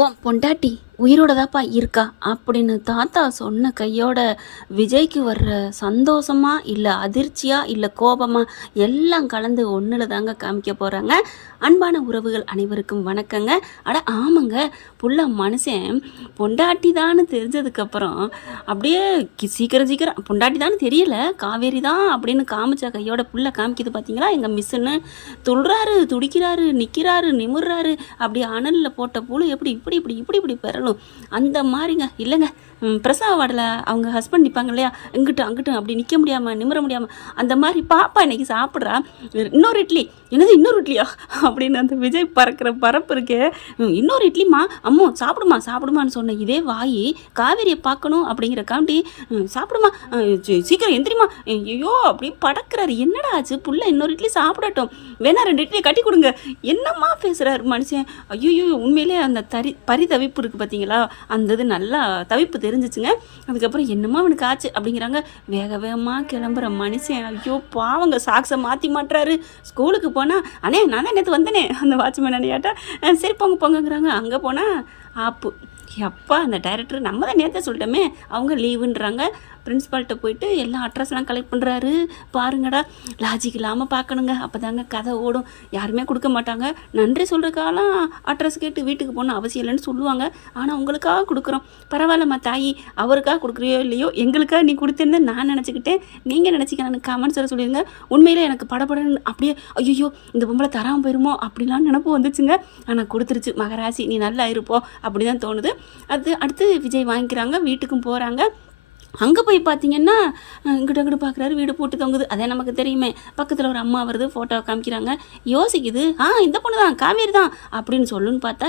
உன் பொண்டாட்டி உயிரோட தாப்பா இருக்கா அப்படின்னு தாத்தா சொன்ன கையோட விஜய்க்கு வர்ற சந்தோஷமா இல்லை அதிர்ச்சியா இல்லை கோபமா எல்லாம் கலந்து ஒன்றில் தாங்க காமிக்க போகிறாங்க. அன்பான உறவுகள் அனைவருக்கும் வணக்கங்க. அட ஆமாங்க, புள்ள மனுஷன் பொண்டாட்டி தான்னு தெரிஞ்சதுக்கப்புறம் அப்படியே சீக்கிரம் பொண்டாட்டி தான்னு தெரியல, காவேரி தான் அப்படின்னு காமிச்ச கையோட புள்ள காமிக்குது பார்த்தீங்களா. எங்கள் மிஸ்ஸுன்னு துள்றாரு, துடிக்கிறாரு, நிற்கிறாரு, நிமிர்றாரு. அப்படி அனலில் போட்ட புழு எப்படி இப்படி இப்படி இப்படி இப்படி பெறணும் அந்த மாதிரிங்க. இல்லைங்க, பிரசவ வார்டில் அவங்க ஹஸ்பண்ட் நிற்பாங்க இல்லையா, இங்கிட்டும் அங்கிட்டும் அப்படி நிற்க முடியாமல் நிமிர முடியாமல் அந்த மாதிரி பாப்பா இன்னைக்கு சாப்பிட்றா. இன்னொரு இட்லி, என்னது இன்னொரு இட்லியா அப்படின்னு அந்த விஜய் பறக்கிற பரப்பு இருக்கே. இன்னொரு இட்லிமா அம்மோ சாப்பிடுமான்னு சொன்ன இதே வாயி காவேரியை பார்க்கணும் அப்படிங்கிற காண்டி சாப்பிடுமா, சீக்கிரம் எந்திரிமா, ஐயோ அப்படி படக்கிறாரு. என்னடா ஆச்சு, புள்ள இன்னொரு இட்லி சாப்பிடட்டும், வேணா 2 இட்லியை கட்டி கொடுங்க, என்னம்மா பேசுகிறாரு மனுஷன். ஐயோ உண்மையிலே அந்த பரிதவிப்பு இருக்குது பார்த்தீங்களா, அந்த இது நல்லா தவிப்பு தெரிஞ்சிச்சுங்க. அதுக்கப்புறம் என்னமோ அவனுக்கு ஆச்சு அப்படிங்கிறாங்க. வேகமாக கிளம்புற மனுஷன், ஐயோ பாவங்க, சாக்ஸை மாற்றி மாட்டுறாரு. ஸ்கூலுக்கு போனால் அண்ணே நான் தான் நேற்று வந்தேனே அந்த வாட்ச்மேன் அண்ணியாட்டா, சரி போங்கங்கிறாங்க. அங்கே போனால் ஆப்பு, எப்பா அந்த டைரக்டர் நம்ம தான் நேற்றே சொல்லிட்டோமே, அவங்க லீவுன்றாங்க. பிரின்ஸிபால்கிட்ட போயிட்டு எல்லா அட்ரஸ்லாம் கலெக்ட் பண்ணுறாரு. பாருங்கடா, லாஜிக் இல்லாமல் பார்க்கணுங்க, அப்போ தாங்க கதை ஓடும். யாருமே கொடுக்க மாட்டாங்க. நன்றி சொல்கிறக்காலாம் அட்ரஸ் கேட்டு வீட்டுக்கு போகணும் அவசியம் இல்லைன்னு சொல்லுவாங்க. ஆனால் உங்களுக்காக கொடுக்குறோம், பரவாயில்லம்மா தாயி, அவருக்காக கொடுக்குறியோ இல்லையோ எங்களுக்காக நீ கொடுத்துருந்தேன் நான் நினச்சிக்கிட்டேன், நீங்கள் நினச்சிக்க கமெண்ட்ஸில் சொல்லிடுங்க. உண்மையிலே எனக்கு படப்படன்னு அப்படியே ஐயோ இந்த பொம்பளை தராமல் போயிருமோ அப்படிலாம் நினப்பு வந்துச்சுங்க. ஆனால் கொடுத்துருச்சு. மகராசி நீ நல்லா இருப்போம் அப்படி தான் தோணுது. அடுத்து விஜய் வாங்கிக்கிறாங்க, வீட்டுக்கும் போகிறாங்க. அங்கே போய் பார்த்தீங்கன்னா இங்கிட்ட பார்க்குறாரு, வீடு போட்டு தொங்குது. அதே நமக்கு தெரியுமே. பக்கத்தில் ஒரு அம்மா வருது, ஃபோட்டோ காமிக்கிறாங்க. யோசிக்குது, இந்த பொண்ணு தான் காவேரி தான் அப்படின்னு சொல்லுன்னு பார்த்தா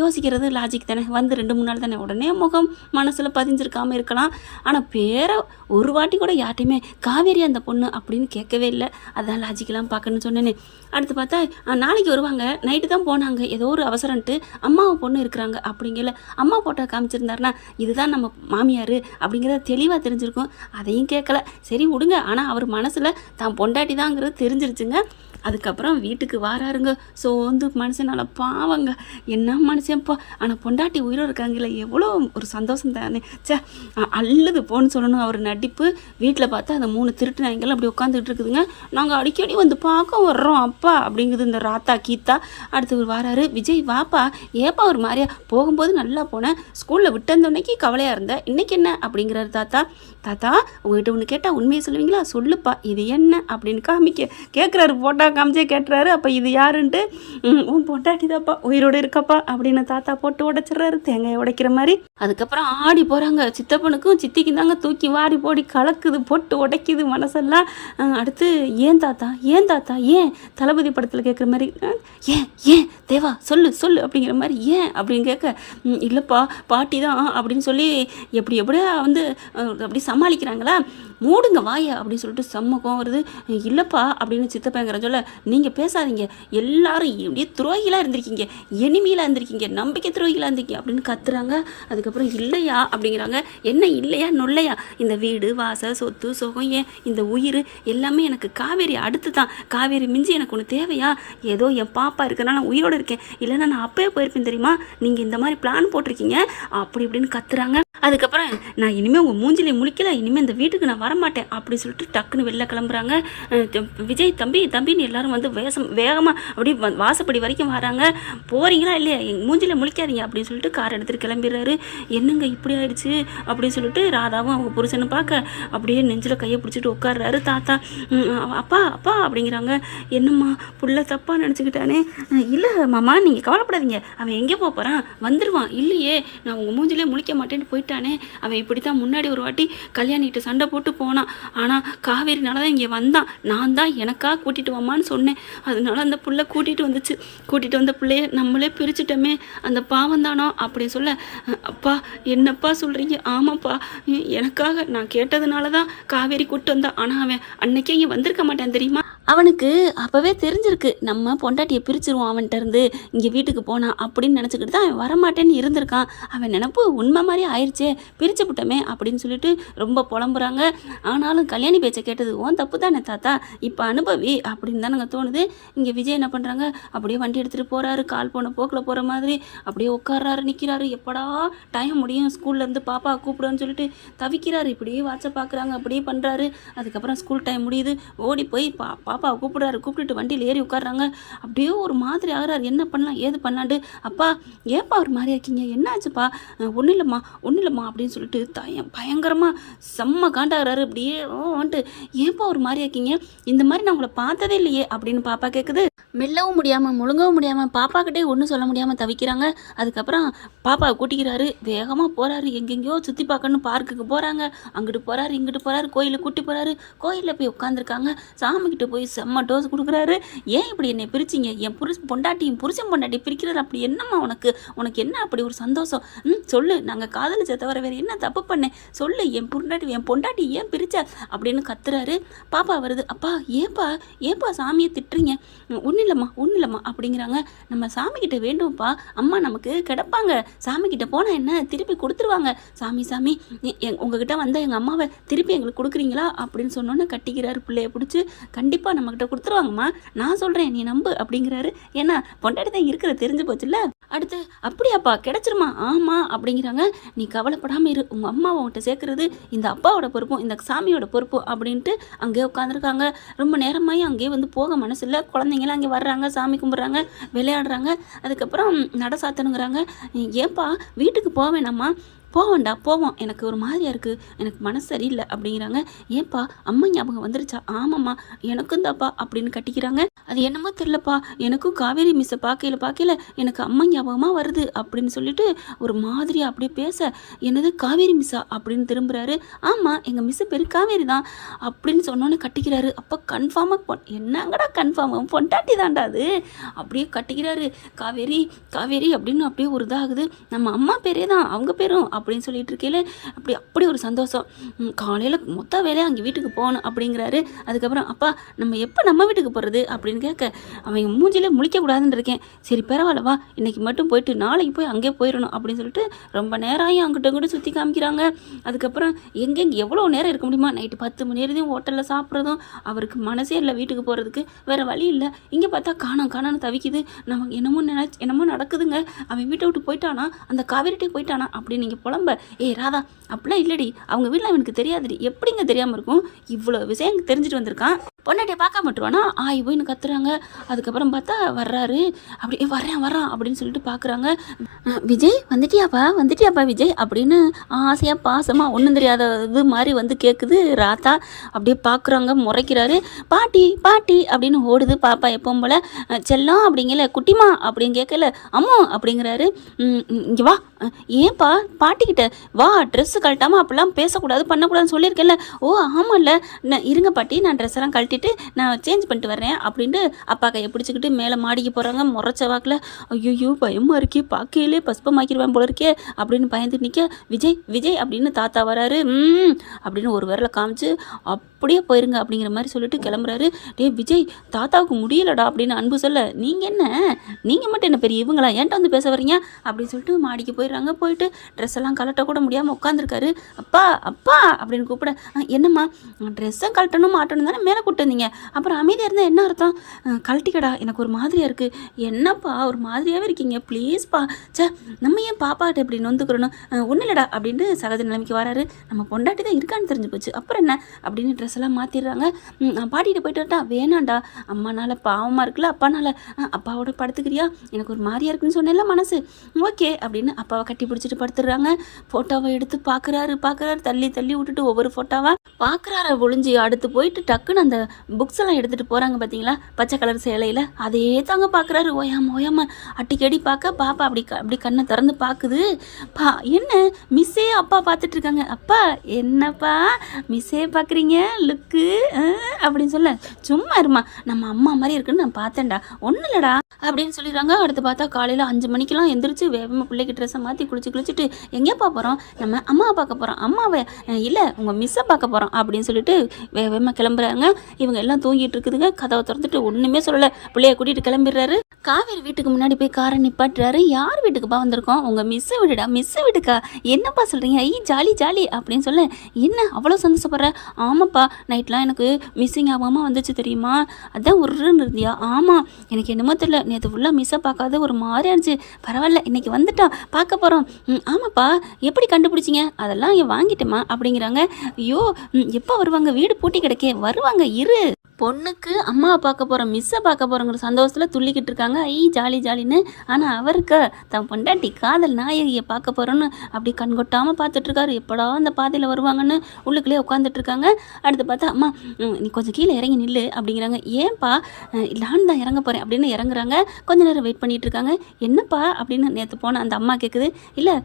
யோசிக்கிறது லாஜிக் தானே. வந்து 2-3 நாள் தானே, உடனே முகம் மனசில் பதிஞ்சிருக்காமல் இருக்கலாம். ஆனால் பேரை ஒரு வாட்டி கூட யார்ட்டையுமே காவேரி அந்த பொண்ணு அப்படின்னு கேட்கவே இல்லை. அதான் லாஜிக்கெலாம் பார்க்கணுன்னு சொன்னேனே. அடுத்து பார்த்தா நாளைக்கு வருவாங்க, நைட்டு தான் போனாங்க, ஏதோ ஒரு அவசரம்ட்டு அம்மாவும் பொண்ணு இருக்கிறாங்க அப்படிங்கல அம்மா ஃபோட்டோ காமிச்சிருந்தாருன்னா இதுதான் நம்ம மாமியார் அப்படிங்கிறத தெளிவாக தெரிஞ்சிருக்கும். அதையும் கேட்கல, சரி விடுங்க. ஆனால் அவர் மனசில் தான் பொண்டாட்டி தாங்கிறது தெரிஞ்சிருச்சுங்க. அதுக்கப்புறம் வீட்டுக்கு வாராருங்க. சோர்ந்து மனுஷனால பாவங்க, என்ன மனுஷன்ப்பா. ஆனால் பொண்டாட்டி உயிரோடு இருக்காங்களே, எவ்வளோ ஒரு சந்தோஷம் தானே. அல்லது போன்னு சொல்லணும் அவர் நடிப்பு. வீட்டில் பார்த்தா அந்த 3 திருட்டு நாய்கள் அப்படி உட்காந்துக்கிட்டு இருக்குதுங்க. நாங்கள் அடிக்கடி வந்து பார்க்க வர்றோம் அப்பா அப்படிங்குது இந்த ராத்தா கீத்தா. அடுத்து ஒரு வாராரு. விஜய் வாப்பா, ஏப்பா ஒரு மாதிரியா, போகும்போது நல்லா போனேன், ஸ்கூலில் விட்டந்தோன்னைக்கு கவலையாக இருந்தேன், இன்னைக்கு என்ன அப்படிங்கிறாரு தாத்தா. தாத்தா உங்கள்கிட்ட ஒன்று கேட்டால் உண்மையை சொல்லுவீங்களா, சொல்லுப்பா இது என்ன அப்படின்னு கேட்குறாரு. போட்டா காமிச்சே கேட்டுறாரு. அப்போ இது யாருன்ட்டு, உன் பொண்டாட்டி தாப்பா, உயிரோடு இருக்கப்பா அப்படின்னு தாத்தா போட்டு உடைச்சிட்றாரு, தேங்காயை உடைக்கிற மாதிரி. அதுக்கப்புறம் ஆடி போகிறாங்க. சித்தப்பனுக்கும் சித்திக்கும் தாங்க தூக்கி வாரி போடி கலக்குது, போட்டு உடைக்குது மனசெல்லாம். அடுத்து ஏன் தாத்தா ஏன் தளபதி படத்தில் கேட்குற மாதிரி, ஏன் தேவா சொல்லு அப்படிங்கிற மாதிரி, ஏன் அப்படின்னு கேட்க, இல்லைப்பா பாட்டி தான் அப்படின்னு சொல்லி எப்படியா வந்து அப்படி சமாளிக்கிறாங்களா, மூடுங்க வாய அப்படின்னு சொல்லிட்டு சம்மக்கம் வருது. இல்லைப்பா அப்படின்னு சித்தப்பங்கிற சொல்ல, நீங்கள் பேசாதீங்க, எல்லாரும் இப்படியே துரோகிலாக இருந்திருக்கீங்க, எனிமையிலாக இருந்திருக்கீங்க, நம்பிக்கை துரோகிலாக இருந்திருக்கீங்க அப்படின்னு கத்துறாங்க. அதுக்கப்புறம் இல்லையா அப்படிங்கிறாங்க. என்ன இல்லையா நொல்லையா, இந்த வீடு வாசல் சொத்து சுகம் ஏன் இந்த உயிர் எல்லாமே எனக்கு காவேரி அடுத்து தான், காவேரி மிஞ்சி எனக்கு ஒன்று தேவையா, ஏதோ என் பாப்பா இருக்கிறனால நான் உயிரோடு இருக்கேன், இல்லைன்னா நான் அப்பயே போயிருப்பேன் தெரியுமா, நீங்கள் இந்த மாதிரி பிளான் போட்டிருக்கீங்க அப்படி இப்படின்னு கத்துறாங்க. அதுக்கப்புறம் நான் இனிமேல் உங்கள் மூஞ்சிலே முழிக்கல, இனிமேல் இந்த வீட்டுக்கு நான் வரமாட்டேன் அப்படி சொல்லிட்டு டக்குன்னு வெளில கிளம்புறாங்க. விஜய் தம்பின்னு எல்லாரும் வந்து வேகமாக அப்படியே வாசப்படி வரைக்கும் வராங்க. போகிறீங்களா இல்லையா, எங்கள் மூஞ்சிலே முழிக்காதீங்க அப்படின்னு சொல்லிட்டு கார் எடுத்துகிட்டு கிளம்பிடுறாரு. என்னங்க இப்படி ஆயிடுச்சு அப்படின்னு சொல்லிட்டு ராதாவும் அவங்க புருஷனை பார்க்க அப்படியே நெஞ்சில் கையை பிடிச்சிட்டு உட்காடுறாரு. தாத்தா அப்பா அப்படிங்கிறாங்க. என்னம்மா புள்ள தப்பாக நினச்சிக்கிட்டானே. இல்லை மாமா நீங்கள் கவலைப்படாதீங்க, அவன் எங்கே போகிறான், வந்துடுவான். இல்லையே நான் உங்கள் மூஞ்சிலே முழிக்க மாட்டேன்னு போயிட்டானே, அவன் இப்படி தான் முன்னாடி ஒரு வாட்டி கல்யாணிகிட்ட சண்டை போட்டு போனான், ஆனால் காவேரினால தான் இங்கே வந்தான், நான் தான் எனக்காக கூட்டிகிட்டு வாமான்னு சொன்னேன், அதனால அந்த புள்ள கூட்டிகிட்டு வந்த பிள்ளைய நம்மளே பிரிச்சுட்டோமே, அந்த பாவம் தானோ அப்படி சொல்ல, அப்பா என்னப்பா சொல்கிறீங்க, ஆமாப்பா எனக்காக நான் கேட்டதுனால தான் காவேரி கூப்பிட்டு வந்தான், ஆனால் அவன் அன்னைக்கே இங்கே வந்திருக்க மாட்டான் தெரியுமா அவனுக்கு அப்போவே தெரிஞ்சிருக்கு நம்ம பொண்டாட்டியை பிரிச்சிருவோம் அவன்கிட்ட இருந்து இங்கே வீட்டுக்கு போனான் அப்படின்னு நினச்சிக்கிட்டு தான் அவன் வரமாட்டேன்னு இருந்திருக்கான். அவன் நினப்பு உண்மை மாதிரி ஆயிடுச்சே, பிரிச்சு விட்டோமே அப்படின்னு சொல்லிட்டு ரொம்ப புலம்புறாங்க. ஆனாலும் கல்யாணி பேச்சை கேட்டது ஓன் தப்பு தானே தாத்தா, இப்போ அனுபவி அப்படின்னு தானங்க தோணுது. இங்கே விஜய் என்ன பண்ணுறாங்க, அப்படியே வண்டி எடுத்துகிட்டு போகிறாரு, கால் போன போக்கில் போகிற மாதிரி அப்படியே உட்கார்றாரு, நிற்கிறாரு. எப்படா டைம் முடியும், ஸ்கூல்லேருந்து பாப்பா கூப்பிடுன்னு சொல்லிட்டு தவிக்கிறாரு. இப்படியே வாட்ஸ்அப் பார்க்குறாங்க, அப்படியே பண்ணுறாரு. அதுக்கப்புறம் ஸ்கூல் டைம் முடியுது, ஓடி போய் பாப்பாவை கூப்பிடுறாரு. கூப்பிட்டுட்டு வண்டியில் ஏறி உட்காடுறாங்க. அப்படியே ஒரு மாதிரி ஆகிறாரு. என்ன பண்ணலாம் ஏது பண்ணலாண்டு, அப்பா ஏப்பா ஒரு மாதிரியா இருக்கீங்க, என்னாச்சுப்பா? ஒன்றும் இல்லைம்மா அப்படின்னு சொல்லிட்டு பயங்கரமாக செம்ம காண்டாகிறாரு. அப்படியே வந்துட்டு ஏப்பா ஒரு மாதிரியா இருக்கீங்க, இந்த மாதிரி நான் உங்களை பார்த்ததே இல்லையே அப்படின்னு பாப்பா கேட்குது. மெல்லவும் முடியாமல் முழுங்கவும் முடியாமல் பாப்பாக்கிட்டே ஒன்றும் சொல்ல முடியாமல் தவிக்கிறாங்க. அதுக்கப்புறம் பாப்பாவை கூட்டிக்கிறாரு, வேகமாக போகிறாரு. எங்கெங்கேயோ சுற்றி பார்க்கணும், பார்க்குக்கு போகிறாங்க, அங்கிட்டு போகிறாரு இங்கிட்டு போகிறாரு, கோயிலுக்கு கூட்டி போகிறாரு. கோயிலில் போய் உட்காந்துருக்காங்க. சாமிக்கிட்ட போய் செம்ம டோஸ் கொடுக்குறாரு. ஏன் இப்படி என்னை பிரிச்சிங்க, என் புருஷன் பொண்டாட்டி பிரிக்கிறாரு, அப்படி என்னம்மா உனக்கு என்ன அப்படி ஒரு சந்தோஷம்? சொல்லு, நாங்கள் காதலிச்ச தவிர வேறு என்ன தப்பு பண்ணேன் சொல்லு, என் பொண்டாட்டி ஏன் பிரிச்ச அப்படின்னு கத்துறாரு. பாப்பா வருது. அப்பா ஏப்பா சாமியை திட்டுறீங்க? ஒன்றும் இல்லைம்மா அப்படிங்கிறாங்க. நம்ம சாமிக்கிட்ட வேண்டும்ப்பா, அம்மா நமக்கு கிடப்பாங்க, சாமிக்கிட்ட போனால் என்ன திருப்பி கொடுத்துருவாங்க. சாமி உங்ககிட்ட வந்த எங்கள் அம்மாவை திருப்பி எங்களுக்கு கொடுக்குறீங்களா அப்படின்னு சொன்னோன்னே கட்டிக்கிறாரு பிள்ளைய பிடிச்சி. கண்டிப்பாக நம்மக்கிட்ட கொடுத்துருவாங்கம்மா, நான் சொல்கிறேன் நீ நம்பு அப்படிங்கிறாரு. ஏன்னா பொண்டாட்டி தான் இருக்கிற தெரிஞ்சு போச்சுல்ல. அடுத்து அப்படியாப்பா கிடச்சிருமா? ஆமாம் அப்படிங்கிறாங்க. நீ கவலைப்படாமல் இரு, உங்கள் அம்மாவை உங்கள்கிட்ட சேர்க்குறது இந்த அப்பாவோட பொறுப்பும் இந்த சாமியோட பொறுப்பும் அப்படின்ட்டு அங்கேயே உட்காந்துருக்காங்க. ரொம்ப நேரமாகி அங்கேயே வந்து போக மனசு இல்லை. குழந்தைங்களாம் அங்கே வர்றாங்க, சாமி கும்பிட்றாங்க, விளையாடுறாங்க. அதுக்கப்புறம் நட சாத்தணுங்கிறாங்க. ஏப்பா வீட்டுக்கு போக வேணாம்மா? போவோம், எனக்கு ஒரு மாதிரியா இருக்குது, எனக்கு மனசு சரியில்லை அப்படிங்கிறாங்க. ஏப்பா அம்மா ஞாபகம் வந்துருச்சா? ஆமாம்மா எனக்கும் தாப்பா அப்படின்னு கட்டிக்கிறாங்க. அது என்னமோ தெரிலப்பா, எனக்கும் காவேரி மிஸ்ஸை பார்க்கல எனக்கு அம்மா ஞாபகமாக வருது அப்படின்னு சொல்லிட்டு ஒரு மாதிரியா அப்படியே பேச, என்னது காவேரி மிஸ்ஸா அப்படின்னு திரும்புகிறாரு. ஆமாம் எங்கள் மிஸ்ஸு பேர் காவேரி தான் அப்படின்னு சொன்னோன்னே கட்டிக்கிறாரு. அப்போ கன்ஃபார்மாக என்னங்கடா கன்ஃபார்மாக பொண்டாட்டி தாண்டா அது அப்படியே கட்டிக்கிறாரு. காவேரி அப்படின்னு அப்படியே ஒரு இதாகுது. நம்ம அம்மா பேரே தான் அவங்க பேரும் அப்படின்னு சொல்லிட்டு இருக்கையில அப்படி ஒரு சந்தோஷம். காலையில் மொத்த வேலையாக அங்கே வீட்டுக்கு போகணும் அப்படிங்கிறாரு. அதுக்கப்புறம் அப்பா நம்ம எப்போ நம்ம வீட்டுக்கு போகிறது அப்படின்னு கேட்க, அவன் மூஞ்சிலே முழிக்கக்கூடாதுன்னு இருக்கேன். சரி பரவாயில்லவா, இன்னைக்கு மட்டும் போயிட்டு நாளைக்கு போய் அங்கேயே போயிடணும் அப்படின்னு சொல்லிட்டு ரொம்ப நேரம் ஆகி அங்கிட்ட சுற்றி காமிக்கிறாங்க. அதுக்கப்புறம் எங்கெங்கே எவ்வளோ நேரம் இருக்க முடியுமா, நைட்டு 10 மணி வரையும் ஹோட்டலில் சாப்பிட்றதும் அவருக்கு மனசே இல்லை வீட்டுக்கு போகிறதுக்கு. வேறு வழி இல்லை. இங்கே பார்த்தா காணான்னு தவிக்குது. நமக்கு என்னமோ நடக்குதுங்க. அவன் வீட்டை விட்டு போயிட்டானா, அந்த காவேரிட்டே போயிட்டானா அப்படின்னு நீங்கள் புலம்ப. ராதா அப்படிலாம் இல்லடி, அவங்க வீட்டில் அவனுக்கு தெரியாதுடி. எப்படிங்க தெரியாமல் இருக்கும், இவ்வளோ விஷயம் தெரிஞ்சுட்டு வந்திருக்கான், பொண்டாட்டியை பார்க்க மாட்டுவானா ஆய் போயின்னு கத்துறாங்க. அதுக்கப்புறம் பார்த்தா வர்றாரு. அப்படியே வர்றான் அப்படின்னு சொல்லிட்டு பார்க்குறாங்க. விஜய் வந்துட்டியாப்பா விஜய் அப்படின்னு ஆசையாக பாசமாக ஒன்றும் தெரியாத இது மாதிரி வந்து கேட்குது ராதா. அப்படியே பார்க்குறாங்க, முறைக்கிறாரு. பாட்டி அப்படின்னு ஓடுது பாப்பா. எப்பவும் போல் செல்லம் அப்படிங்கல, குட்டிமா அப்படின்னு கேட்கல, அம்மோ அப்படிங்கிறாரு. இங்கே வா, ஏன்பா பாட்டிக்கிட்ட வா, ட்ரெஸ்ஸு கழட்டாமல் அப்படிலாம் பேசக்கூடாது பண்ணக்கூடாதுன்னு சொல்லியிருக்கேன்ல. ஓ ஆமாம்ல, இருங்க பாட்டி நான் ட்ரெஸ் எல்லாம் கழட்டிட்டு நான் சேஞ்ச் பண்ணிட்டு வரேன் அப்படின்ட்டு அப்பா கையை பிடிச்சிக்கிட்டு மேலே மாடிக்கு போகிறாங்க. முறைச்ச வாக்கில் ஐயோ பயமாக இருக்கே, பார்க்கையிலே பஸ்பமாக்கிடுவேன் போல இருக்கே அப்படின்னு பயந்துட்டு நிற்க, விஜய் அப்படின்னு தாத்தா வராரு. அப்படின்னு ஒரு விரலை காமிச்சு அப்படியே போயிருங்க அப்படிங்கிற மாதிரி சொல்லிட்டு கிளம்புறாரு. விஜய் தாத்தாவுக்கு முடியலடா அப்படின்னு அன்பு சொல்ல, நீங்கள் மட்டும் என்ன பெரிய இவங்களா ஏன்ட்ட வந்து பேச வரீங்க அப்படின்னு சொல்லிட்டு மாடிக்கு போயிடுறாங்க. போயிட்டு ட்ரெஸ் எல்லாம் கலட்ட கூட முடியாமல் உட்காந்துருக்காரு. அப்பா அப்படின்னு கூப்பிட, என்னம்மா ட்ரெஸ்ஸை கழட்டணும் மாட்டணும் தானே மேலே கூப்பிட்டு வந்தீங்க, அப்புறம் அமைதியாக இருந்தால் என்ன அர்த்தம்? கழட்டிக்கடா, எனக்கு ஒரு மாதிரியாக இருக்குது. என்னப்பா ஒரு மாதிரியாகவே இருக்கீங்க, ப்ளீஸ்ப்பா. நம்ம ஏன் பாப்பாட்ட இப்படி நொந்துக்கிறணும்? ஒன்றும் இல்லடா அப்படின்ட்டு சகஜ நிலைமைக்கு வராரு. நம்ம பொண்டாட்டி தான் இருக்கான்னு தெரிஞ்சு போச்சு, அப்புறம் என்ன அப்படின்னு ட்ரெஸ் எல்லாம் மாற்றிடுறாங்க. நான் பாட்டிகிட்ட போயிட்டு வரட்டா? வேணாண்டா, அம்மானால பாவமாக இருக்குல்ல, அப்பானால. அப்பாவோட படுத்துக்கிறியா, எனக்கு ஒரு மாதிரியா இருக்குன்னு சொன்னேன்ல மனசு, ஓகே அப்படின்னு அப்பாவை கட்டி பிடிச்சிட்டு படுத்துடுறாங்க. ஃபோட்டோவை எடுத்து பார்க்குறாரு, தள்ளி விட்டுட்டு ஒவ்வொரு ஃபோட்டோவாக பார்க்குறாரு ஒளிஞ்சி. அடுத்து போயிட்டு டக்குன்னு அந்த புக்ஸ் எல்லாம் எடுத்துகிட்டு போகிறாங்க பார்த்தீங்களா, பச்சை கலர் சேலையில், அதே தாங்க பார்க்குறாரு. ஓயாம அட்டிக்கடி பார்க்க பாப்பா அப்படி கண்ணை திறந்து பார்க்குது. என்ன மிஸ்ஸே அப்பா பார்த்துட்டு இருக்காங்க. அப்பா என்னப்பா மிஸ்ஸே பார்க்குறீங்க லுக்கு அப்படின்னு சொல்ல, சும்மா இருமா நம்ம அம்மா மாதிரி இருக்குன்னு நான் பார்த்தேன்டா, ஒன்றும் இல்லடா அப்படின்னு சொல்லிடுறாங்க. அடுத்து பார்த்தா காலையில் 5 மணிக்கெல்லாம் எந்திரிச்சு வேகமாக பிள்ளைக்கு ட்ரெஸ்ஸை மாற்றி குளிச்சுட்டு எங்கேப்பா போகிறோம்? நம்ம அம்மாவை பார்க்க போகிறோம். அம்மாவை இல்லை உங்கள் மிஸ்ஸை பார்க்க போகிறோம் போகிறோம் அப்படின்னு சொல்லிட்டு வேகமாக கிளம்புறாங்க. இவங்க எல்லாம் தூங்கிட்டு இருக்குதுங்க. கதவை திறந்துட்டு ஒன்றுமே சொல்லலை, பிள்ளைய கூட்டிகிட்டு கிளம்பிடுறாரு. காவேரி வீட்டுக்கு முன்னாடி போய் காரை நிப்பாட்டுறாரு. யார் வீட்டுக்குப்பா வந்திருக்கோம்? உங்கள் மிஸ்ஸு வீடுடா. மிஸ்ஸு வீட்டுக்கா? என்னப்பா சொல்கிறீங்க? ஐ ஜாலி ஜாலி அப்படின்னு சொல்ல, என்ன அவ்வளோ சந்தோஷப்படுற? ஆமாப்பா, நைட்லாம் எனக்கு மிஸ்ஸிங் ஞாபகமாக வந்துச்சு தெரியுமா? அதான் உருன்னு இருந்தியா? ஆமாம், எனக்கு என்னமோ தெரியல, நேற்று ஃபுல்லாக மிஸ்ஸை பார்க்காத ஒரு மாதிரி இருந்துச்சு. பரவாயில்ல, இன்னைக்கு வந்துட்டான், பார்க்க போகிறோம். ஆமாப்பா, எப்படி கண்டுபிடிச்சிங்க? அதெல்லாம் வாங்கிட்டேம்மா அப்படிங்கிறாங்க. ஐயோ, எப்போ வருவாங்க? வீடு பூட்டி கிடக்கே. வருவாங்க, இரு. பொண்ணுக்கு அம்மாவை பார்க்க போகிறோம், மிஸ்ஸை பார்க்க போகிறோங்கிற சந்தோஷத்தில் துள்ளிக்கிட்டு இருக்காங்க. ஐ ஜாலி ஜாலின்னு. ஆனால் அவருக்கு தன் பொண்டாட்டி காதல் நாயகியை பார்க்க போகிறோன்னு அப்படி கண்கொட்டாமல் பார்த்துட்ருக்காரு. எப்படா அந்த பாதையில் வருவாங்கன்னு உள்ளுக்குள்ளே உட்காந்துட்ருக்காங்க. அடுத்து பார்த்தா, அம்மா நீ கொஞ்சம் கீழே இறங்கி நில்லு அப்படிங்கிறாங்க. ஏன்பா? நான் தான் இறங்க போகிறேன் அப்படின்னு இறங்குறாங்க. கொஞ்ச நேரம் வெயிட் பண்ணிகிட்டு இருக்காங்க. என்னப்பா அப்படின்னு நேற்று போன அந்த அம்மா கேட்குது. இல்லை,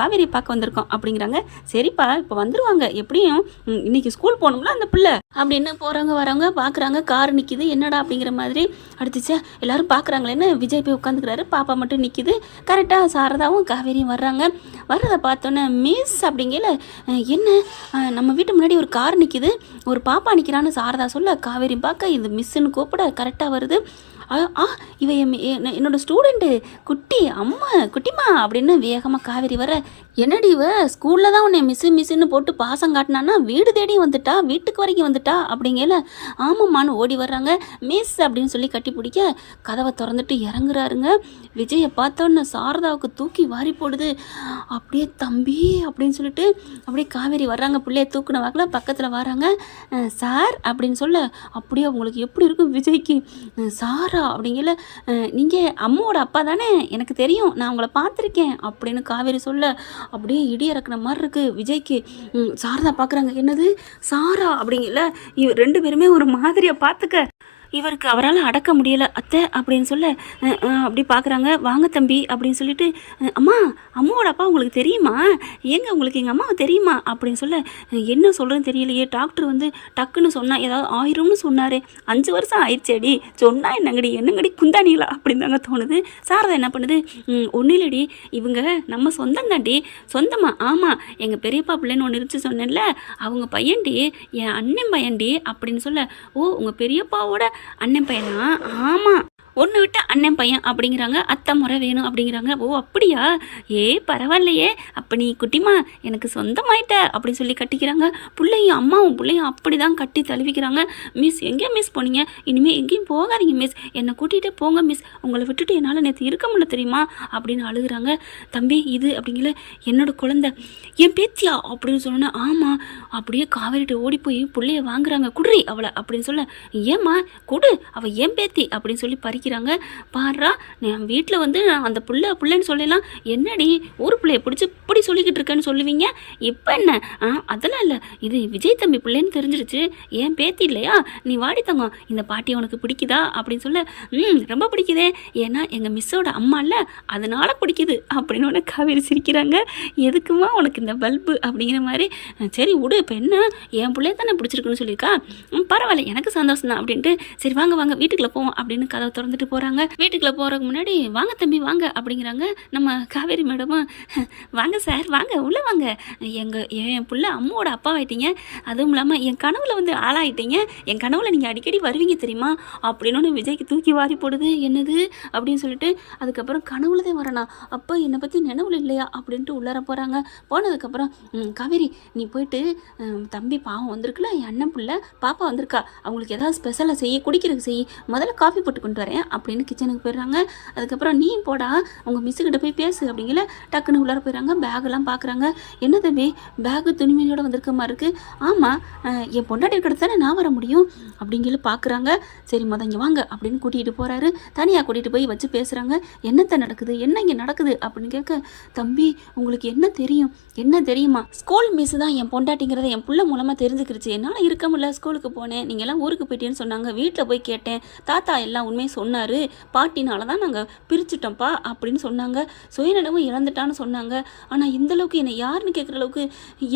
காவேரி பார்க்க வந்திருக்கோம் அப்படிங்கிறாங்க. சரிப்பா, இப்போ வந்துடுவாங்க, எப்படியும் இன்னைக்கு ஸ்கூல் போகணுங்களா அந்த பிள்ளை அப்படின்னு போகிறவங்க வரவங்க பார்க்குறாங்க. கார் நிற்கிது. என்னடா அப்படிங்கிற மாதிரி. அடுத்துச்சா எல்லாரும் பார்க்குறாங்களேன்னு விஜய் போய் உட்காந்துக்கிறாரு. பாப்பா மட்டும் நிற்கிது. கரெக்டாக சாரதாவும் காவேரியும் வர்றாங்க. வர்றதை பார்த்தோன்னே மிஸ் அப்படிங்கல, என்ன நம்ம வீட்டு முன்னாடி ஒரு கார் நிற்கிது, ஒரு பாப்பா நிற்கிறான்னு சாரதா சொல்ல, காவேரி பார்க்க இது மிஸ்ஸுன்னு கூப்பிட கரெக்டாக வருது. இவ என்னோட ஸ்டூடெண்ட்டு குட்டி அம்மா குட்டிமா அப்படின்னு வேகமாக காவேரி வர, என்னடி இவ ஸ்கூலில் தான் உன்னை மிஸ்ஸுன்னு போட்டு பாசம் காட்டினான்னா வீடு தேடி வந்துட்டா, வீட்டுக்கு வரைக்கும் வந்துட்டா அப்படிங்கல. ஆமாம்மான்னு ஓடி வர்றாங்க. மிஸ் அப்படின்னு சொல்லி கட்டி பிடிக்க கதவை திறந்துட்டு இறங்குறாருங்க. விஜயை பார்த்தோன்னே சாரதாவுக்கு தூக்கி வாரி போடுது. அப்படியே தம்பி அப்படின்னு சொல்லிட்டு அப்படியே காவேரி வர்றாங்க. பிள்ளைய தூக்குன வாக்கில் பக்கத்தில் வராங்க. சார் அப்படின்னு சொல்ல, அப்படியே உங்களுக்கு எப்படி இருக்கும் விஜய்க்கு? சாரா அப்படிங்கல, நீங்கள் அம்மாவோட அப்பா தானே? எனக்கு தெரியும், நான் உங்களை பார்த்துருக்கேன் அப்படின்னு காவேரி சொல்ல, அப்படியே இடி இறக்குன மாதிரி இருக்குது விஜய்க்கு. சாரதா பார்க்குறாங்க. என்னது சாரா அப்படிங்கல, ரெண்டு பேருமே ஒரு மாதிரியை பார்த்துக்க இவருக்கு அவரால் அடக்க முடியலை. அத்தை அப்படின்னு சொல்ல அப்படி பார்க்குறாங்க. வாங்க தம்பி அப்படின்னு சொல்லிட்டு, அம்மா அம்மாவோட அப்பா உங்களுக்கு தெரியுமா? ஏங்க உங்களுக்கு எங்கள் அம்மாவை தெரியுமா அப்படின்னு சொல்ல, என்ன சொல்கிறேன்னு தெரியலையே, டாக்டர் வந்து டக்குன்னு சொன்னால் ஏதாவது ஆயிரும்னு சொன்னார், 5 வருஷம் ஆயிடுச்சேடி, சொன்னால் என்னங்கடி குந்தானிகளா அப்படின்னு தாங்க தோணுது. சாரதா என்ன பண்ணுது, ஒன்றும் இல்லடி, இவங்க நம்ம சொந்தம் தாண்டி. சொந்தமா? ஆமாம், எங்கள் பெரியப்பா பிள்ளைன்னு ஒன்று இருந்துச்சு சொன்னேன்ல, அவங்க பையன்டி, என் அண்ணன் பையன்டி அப்படின்னு சொல்ல, ஓ உங்கள் பெரியப்பாவோட அண்ணன் பையனா? ஆமாம், ஒன்று விட்டு அண்ணன் பையன் அப்படிங்கிறாங்க. அத்தை முறை வேணும் அப்படிங்கிறாங்க. ஓ அப்படியா, பரவாயில்லையே, அப்போ நீ குட்டிமா எனக்கு சொந்தமாயிட்ட அப்படின்னு சொல்லி கட்டிக்கிறாங்க. பிள்ளையும் அம்மாவும் பிள்ளையும் அப்படி தான் கட்டி தழுவிக்கிறாங்க. மிஸ் எங்கே மிஸ் போனீங்க? இனிமேல் எங்கேயும் போகாதீங்க மிஸ், என்னை கூட்டிகிட்டே போங்க மிஸ், உங்களை விட்டுட்டு என்னால் நேற்று இருக்க முடியல தெரியுமா அப்படின்னு அழுகுறாங்க. தம்பி இது அப்படிங்கல, என்னோட குழந்தை, என் பேத்தியா அப்படின்னு சொன்னோன்னா, ஆமாம். அப்படியே காவேரிட்ட ஓடி போய் பிள்ளைய வாங்குறாங்க. குடுறி அவளை அப்படின்னு சொல்ல, ஏம்மா குடு, அவள் என் பேத்தி அப்படின்னு சொல்லி பறிக்கிறாங்க. பாடுறா, என் வீட்டில் வந்து நான் அந்த பிள்ளைன்னு சொல்லலாம், என்னடி ஊர் பிள்ளைய பிடிச்சி இப்படி சொல்லிக்கிட்டு இருக்கேன்னு சொல்லுவீங்க, இப்போ என்ன? அதெல்லாம் இல்லை, இது விஜய் தம்பி பிள்ளைன்னு தெரிஞ்சிருச்சு, ஏன் பேத்தி இல்லையா, நீ வாடி தங்கம், இந்த பாட்டி உனக்கு பிடிக்குதா அப்படின்னு சொல்ல, ரொம்ப பிடிக்குதே, ஏன்னா எங்கள் மிஸ்ஸோட அம்மா இல்லை அதனால பிடிக்குது அப்படின்னு ஒன்று காவேரி சிரிக்கிறாங்க. எதுக்குமா உனக்கு இந்த பல்பு அப்படிங்கிற மாதிரி. சரி விடு, இப்போ என்ன, என் பிள்ளைய தானே பிடிச்சிருக்குன்னு சொல்லியிருக்கா, பரவாயில்ல எனக்கு சந்தோஷம் தான் அப்படின்ட்டு, சரி வாங்க வாங்க வீட்டுக்குள்ளே போவோம் அப்படின்னு கதவை திறந்துட்டு போகிறாங்க. வீட்டுக்குள்ளே போகிறதுக்கு முன்னாடி, வாங்க தம்பி வாங்க அப்படிங்கிறாங்க. நம்ம காவேரி மேடமும், வாங்க சார் வாங்க உள்ளே வாங்க, என் பிள்ளை அம்மாவோட அப்பா ஆகிட்டீங்க, அதுவும் இல்லாமல் என் கனவுல வந்து ஆளாயிட்டீங்க, என் கனவுல நீங்கள் அடிக்கடி வருவீங்க தெரியுமா அப்படின்னு விஜய்க்கு தூக்கி வாரி போடுது. என்னது அப்படின்னு சொல்லிட்டு, அதுக்கப்புறம் கனவுல தான் வரணும், அப்போ என்னை பற்றி நினைவுல இல்லையா அப்படின்ட்டு உள்ளார போகிறாங்க. போனதுக்கப்புறம், காவேரி நீ போயிட்டு தம்பி பாவம் வந்திருக்குல்ல, என் அண்ணன் பிள்ளை பாப்பா வந்திருக்கா, அவங்களுக்கு ஏதாவது ஸ்பெஷலாக செய்ய, குடிக்கிறதுக்கு செய்ய, முதல்ல காஃபி போட்டு கொண்டு வரேன் அப்படின்னு கிச்சனுக்கு போயிடுறாங்க. அதுக்கப்புறம் நீ போடா அவங்க மிஸ்ஸுக்கிட்ட போய் பேசு அப்படிங்கல, டக்குன்னு உள்ளார போயிடுறாங்க. பேக்கெல்லாம் பார்க்குறாங்க. என்ன தம்பி பேக்கு துணிமணியோட வந்திருக்க மாதிரி இருக்குது? ஆமாம், என் பொண்டாட்டி இருக்கிறது தானே நான் வர முடியும் அப்படிங்கல பார்க்குறாங்க. சரி இங்கே வாங்க அப்படின்னு கூட்டிகிட்டு போகிறாரு. தனியாக கூட்டிகிட்டு போய் வச்சு பேசுகிறாங்க. என்னத்தை நடக்குது, என்ன இங்கே நடக்குது அப்படின்னு கேட்க, தம்பி உங்களுக்கு என்ன தெரியும், என்ன தெரியுமா, ஸ்கூல் மிஸ் தான் என் பொண்டாட்டிங்கிறத என் பிள்ளை மூலமாக தெரிஞ்சுக்கிருச்சு, என்னால் இருக்க முடியல, ஸ்கூலுக்கு போனேன், நீங்கள் எல்லாம் ஊருக்கு போயிட்டேன்னு சொன்னாங்க, வீட்டில் போய் கேட்டேன், தாத்தா எல்லாம் உண்மையை சொன்னார் சொன்னார், பாட்டினால தான் நாங்கள் பிரிச்சுட்டோம்ப்பா அப்படின்னு சொன்னாங்க. சுயநினைவும் இழந்துட்டான்னு சொன்னாங்க. ஆனால் இந்தளவுக்கு என்னை யாருன்னு கேட்குற அளவுக்கு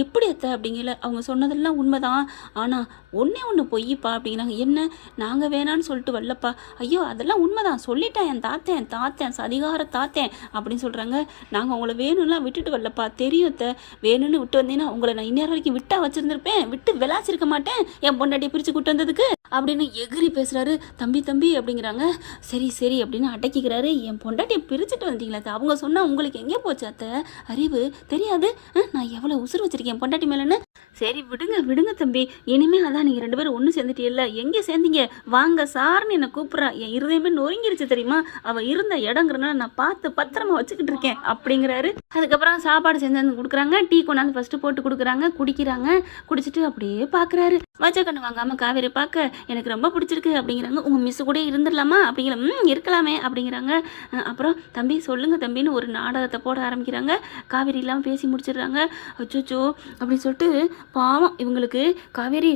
எப்படி அத்தை அப்படிங்கல. அவங்க சொன்னதெல்லாம் உண்மைதான், ஆனால் ஒன்றே ஒன்று பொய்ப்பா அப்படிங்கிறாங்க. என்ன, நாங்கள் வேணான்னு சொல்லிட்டு வரலப்பா. ஐயோ அதெல்லாம் உண்மைதான், சொல்லிட்டேன் என் தாத்தேன் சதிகார தாத்தேன் அப்படின்னு சொல்கிறாங்க. நாங்கள் உங்களை வேணும்லாம் விட்டுட்டு வரலப்பா, தெரியும் அத்தை. வேணும்னு விட்டு வந்தீங்கன்னா உங்களை நான் இந்நேரம் வரைக்கும் விட்டா வச்சுருந்துருப்பேன், விட்டு விளாச்சிருக்க மாட்டேன் என் பொண்டாட்டியை பிரித்து கூட்டு வந்ததுக்கு அப்படின்னு எகிரி பேசுகிறாரு. தம்பி அப்படிங்கிறாங்க. சரி அப்படின்னு அடக்கிக்கிறாரு. என் பொண்டாட்டியை பிரிச்சுட்டு வந்தீங்களா அத்தை, அவங்க சொன்னால் உங்களுக்கு எங்கே போச்சு அத்தை, அறிவு தெரியாது, நான் எவ்வளோ உசுறு வச்சுருக்கேன் பொண்டாட்டி மேலேன்னு. சரி விடுங்க தம்பி, இனிமேல் அதான் நீங்கள் 2 பேரும் ஒன்று சேர்ந்துட்டீல்ல, எங்கே சேர்ந்தீங்க, வாங்க சார்னு என்னை கூப்பிட்றா. என் இருதயமே நொறுங்கிருச்சு தெரியுமா, அவள் இருந்த இடங்கிறனால நான் பார்த்து பத்திரமா வச்சுக்கிட்டு இருக்கேன் அப்படிங்கிறாரு. அதுக்கப்புறம் சாப்பாடு செஞ்சு கொடுக்குறாங்க, டீ கொண்டாந்து ஃபஸ்ட்டு போட்டு கொடுக்குறாங்க, குடிக்கிறாங்க. குடிச்சிட்டு அப்படியே பார்க்குறாரு. வச்ச கண்ணு வாங்காமல் காவேரி பார்க்க எனக்கு ரொம்ப பிடிச்சிருக்கு அப்படிங்கிறாங்க. உங்கள் மிஸ்ஸு கூட இருந்துடலாமா அப்படிங்கிற, இருக்கலாமே அப்படிங்கிறாங்க. அப்புறம் தம்பி சொல்லுங்க தம்பின்னு ஒரு நாடகத்தை போட ஆரம்பிக்கிறாங்க. காவேரி இல்லாமல் பேசி முடிச்சிடுறாங்க. அச்சோச்சோ அப்படின்னு சொல்லிட்டு பாவம் இவங்களுக்கு. காவேரி,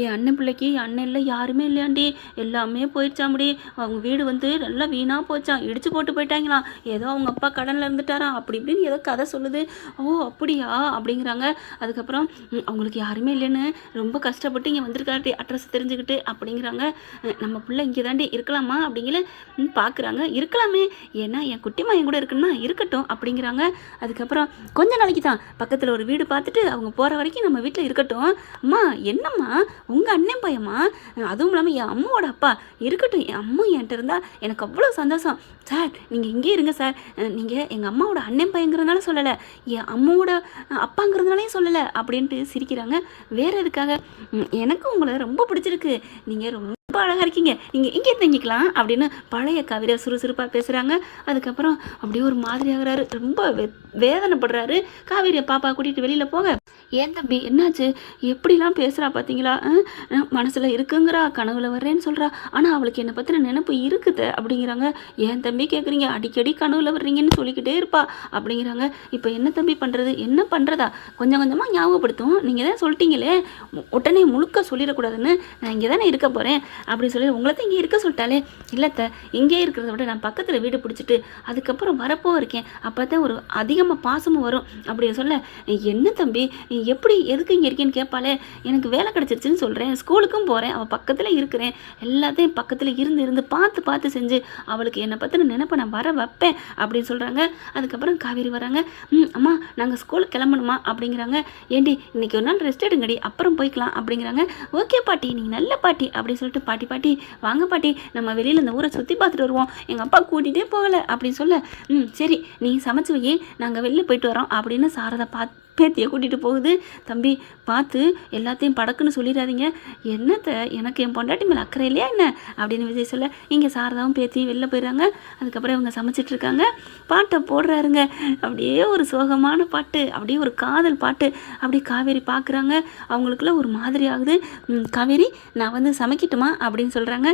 என் அண்ணன் பிள்ளைக்கு அண்ணன் இல்லை யாருமே இல்லையாண்டி, எல்லாமே போயிடுச்சாம்படி, அவங்க வீடு வந்து நல்லா வீணாக போச்சான், இடிச்சு போட்டு போயிட்டாங்களாம், ஏதோ அவங்க அப்பா கடனில் இருந்துட்டாராம் அப்படி இப்படின்னு ஏதோ கதை சொல்லுது. ஓ அப்படியா அப்படிங்கிறாங்க. அதுக்கப்புறம் அவங்களுக்கு யாருமே இல்லைன்னு ரொம்ப கஷ்டப்பட்டு இங்கே வந்திருக்காரு அட்ரஸ் தெரிஞ்சுக்கிட்டு அப்படிங்கிறாங்க. நம்ம பிள்ளை இங்கே தாண்டி இருக்கலாமா அப்படிங்கிற பார்க்குறாங்க. இருக்கலாமே, ஏன்னா என் குட்டிமா என் கூட இருக்குன்னா இருக்கட்டும் அப்படிங்கிறாங்க. அதுக்கப்புறம் கொஞ்ச நாளைக்கு தான் பக்கத்தில் ஒரு வீடு பார்த்துட்டு அவங்க போகிற வரைக்கும் நம்ம வீட்டில் இருக்கட்டும். அம்மா என்னம்மா உங்கள் அண்ணன் பையம்மா, அதுவும் இல்லாமல் என் அம்மாவோட அப்பா இருக்கட்டும், என் அம்மா என்கிட்ட இருந்தால் எனக்கு அவ்வளோ சந்தோஷம். சார் நீங்கள் இங்கே இருங்க சார், நீங்கள் எங்கள் அம்மாவோட அண்ணன் பையங்கிறதுனால சொல்லலை, என் அம்மாவோட அப்பாங்கிறதுனாலையும் சொல்லலை அப்படின்ட்டு சிரிக்கிறாங்க. வேறு எதுக்காக, எனக்கு உங்களை ரொம்ப பிடிச்சிருக்கு, நீங்கள் ரொம்ப அழகாக இருக்கீங்க, நீங்கள் இங்கே தங்கிக்கலாம் அப்படின்னு பழைய காவிரி சுறுசுறுப்பாக பேசுகிறாங்க. அதுக்கப்புறம் அப்படியே ஒரு மாதிரி ஆகுறாரு, ரொம்ப வேதனைப்படுறாரு. காவிரியை பாப்பா கூட்டிகிட்டு வெளியில் போக, ஏன் தம்பி என்னாச்சு, எப்படிலாம் பேசுகிறா பார்த்தீங்களா, மனசில் இருக்குங்கிறா, கனவுல வர்றேன்னு சொல்கிறா, ஆனால் அவளுக்கு என்னை பற்றின நினைப்பு இருக்குது அப்படிங்கிறாங்க. ஏன் தம்பி கேட்குறீங்க, அடிக்கடி கனவுல வர்றீங்கன்னு சொல்லிக்கிட்டே இருப்பா அப்படிங்கிறாங்க. இப்போ என்ன தம்பி பண்ணுறது, என்ன பண்ணுறதா, கொஞ்சம் கொஞ்சமாக ஞாபகப்படுத்தும், நீங்கள் தான் சொல்லிட்டீங்களே உடனே முழுக்க சொல்லிடக்கூடாதுன்னு, நான் இங்கே தானே இருக்க போகிறேன் அப்படி சொல்லி உங்களை தான் இங்கே இருக்க சொல்லிட்டாலே. இல்லைத்த, இங்கே இருக்கிறத விட நான் பக்கத்தில் வீடு பிடிச்சிட்டு அதுக்கப்புறம் வரப்போ இருக்கேன், அப்போ தான் ஒரு அதிகமாக பாசமும் வரும் அப்படின்னு சொல்ல. என்ன தம்பி எப்படி எதுக்கு இங்கே இருக்கேன்னு கேட்பாலே, எனக்கு வேலை கிடச்சிருச்சுன்னு சொல்கிறேன், ஸ்கூலுக்கும் போகிறேன், அவள் பக்கத்தில் இருக்கிறேன், எல்லாத்தையும் பக்கத்தில் இருந்து பார்த்து செஞ்சு அவளுக்கு என்னை பற்றின நினைப்பை நான் வர வைப்பேன் அப்படின்னு சொல்கிறாங்க. அதுக்கப்புறம் காவேரி வராங்க. அம்மா நாங்கள் ஸ்கூலுக்கு கிளம்பணுமா அப்படிங்கிறாங்க. ஏண்டி இன்னைக்கு ஒரு நாள் ரெஸ்ட் எடுங்கடி, அப்புறம் போய்க்கலாம் அப்படிங்கிறாங்க. ஓகே பாட்டி, நீங்கள் நல்ல பாட்டி அப்படின்னு சொல்லிட்டு, பாட்டி வாங்க பாட்டி நம்ம வெளியில் இந்த ஊரை சுற்றி பார்த்துட்டு வருவோம், எங்கள் அப்பா கூட்டிகிட்டே போகலை அப்படின்னு சொல்ல. சரி நீ சமைச்சு வை, நாங்கள் வெளில போயிட்டு வரோம் அப்படின்னு சாரதா பேத்தியை கூட்டிகிட்டு போகுது. தம்பி பார்த்து எல்லாத்தையும் படக்குன்னு சொல்லிடாதீங்க, என்னத்தை எனக்கு என் பொண்டாட்டி மேலே அக்கறை இல்லையா என்ன அப்படின்னு விஜய் சொல்ல. இங்கே சாரதாவும் பேத்தியும் வெளில போயிடுறாங்க. அதுக்கப்புறம் இவங்க சமைச்சிட்ருக்காங்க. பாட்டை போடுறாருங்க, அப்படியே ஒரு சோகமான பாட்டு, அப்படியே ஒரு காதல் பாட்டு. அப்படியே காவேரி பார்க்குறாங்க, அவங்களுக்குள்ள ஒரு மாதிரி ஆகுது. காவேரி நான் வந்து சமைக்கட்டுமா அப்படின்னு சொல்கிறாங்க.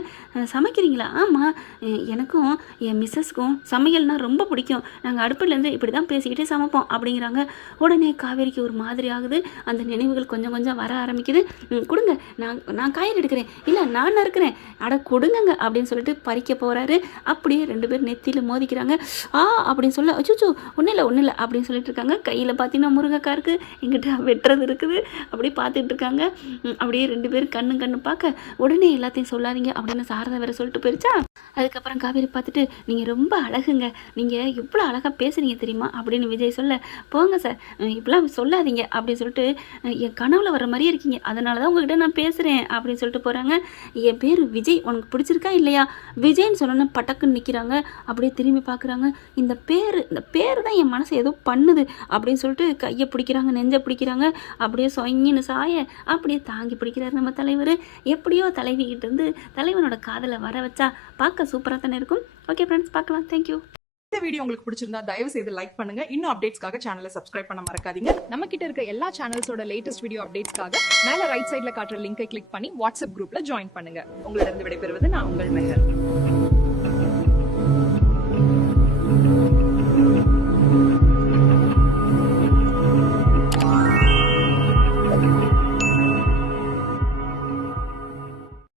சமைக்கிறீங்களா, ஆமாம் எனக்கும் என் மிஸ்ஸஸ்க்கும் சமையல்னால் ரொம்ப பிடிக்கும், நாங்கள் அடுப்புலேருந்து இப்படி தான் பேசிக்கிட்டே சமைப்போம் அப்படிங்கிறாங்க. உடனே காவேரிக்கு ஒரு மாதிரி ஆகுது, அந்த நினைவுகள் கொஞ்சம் கொஞ்சம் வர ஆரம்பிக்குது. கொடுங்க நான் காய்கறி எடுக்கிறேன், இல்லை நான் இருக்கிறேன், அட கொடுங்க அப்படின்னு சொல்லிட்டு பறிக்க போகிறாரு. அப்படியே 2 பேர் நெத்தியில் மோதிக்கிறாங்க. அப்படின்னு சொல்ல, அச்சோ ஒன்றும் இல்லை அப்படின்னு சொல்லிட்டு இருக்காங்க. கையில் பார்த்தீங்கன்னா முருங்கைக்காய் இருக்குது, எங்கிட்ட வெட்டுறது இருக்குது, அப்படியே பார்த்துட்டு இருக்காங்க. அப்படியே 2 பேரும் கண்ணு பார்க்க, உடனே எல்லாத்தையும் சொல்லாதீங்க அப்படின்னு சாரதா வேற சொல்லிட்டு போயிருச்சா. அதுக்கப்புறம் காவேரி பார்த்துட்டு, நீங்கள் ரொம்ப அழகுங்க, நீங்கள் எவ்வளோ அழகாக பேசுகிறீங்க தெரியுமா அப்படின்னு விஜய் சொல்ல. போங்க சார் இப்படிலாம் சொல்லாதீங்க அப்படின்னு சொல்லிட்டு, என் கனவுல வர மாதிரியே இருக்கீங்க, அதனால தான் உங்ககிட்ட நான் பேசுகிறேன் அப்படின்னு சொல்லிட்டு போகிறாங்க. என் பேர் விஜய், உனக்கு பிடிச்சிருக்கா இல்லையா, விஜய்ன்னு சொன்னோன்னே பட்டக்குன்னு நிற்கிறாங்க. அப்படியே திரும்பி பார்க்குறாங்க. இந்த பேர் தான் என் மனசை ஏதோ பண்ணுது அப்படின்னு சொல்லிட்டு கையை பிடிக்கிறாங்க, நெஞ்சை பிடிக்கிறாங்க. அப்படியே சொங்கின்னு சாய அப்படியே தாங்கி பிடிக்கிறாரு நம்ம தலைவர். எப்படியோ தலைவிக்கிட்ட இருந்து தலைவனோட காதலை வர வச்சா பார்க்க சூப்பராக தானே இருக்கும். ஓகே ஃப்ரெண்ட்ஸ், பார்க்கலாம். தேங்க்யூ. இந்த வீடியோ உங்களுக்கு பிடிச்சிருந்தா தயவு செய்து லைக் பண்ணுங்க. இன்னும் அப்டேட்ஸ்க்காக சேனலை சப்ஸ்கிரைப் பண்ண மறக்காதீங்க. நம்ம கிட்ட இருக்க எல்லா சேனல்ஸோட லேட்டஸ்ட் வீடியோ அப்டேட்ஸ்க்காக மேல ரைட் சைடுல காட்டுற லிங்கை கிளிக் பண்ணி வாட்ஸ்அப் குரூப்ல ஜாயின் பண்ணுங்க. உங்களிடம் விடைபெறுவது நான் உங்கள் மெஹர்.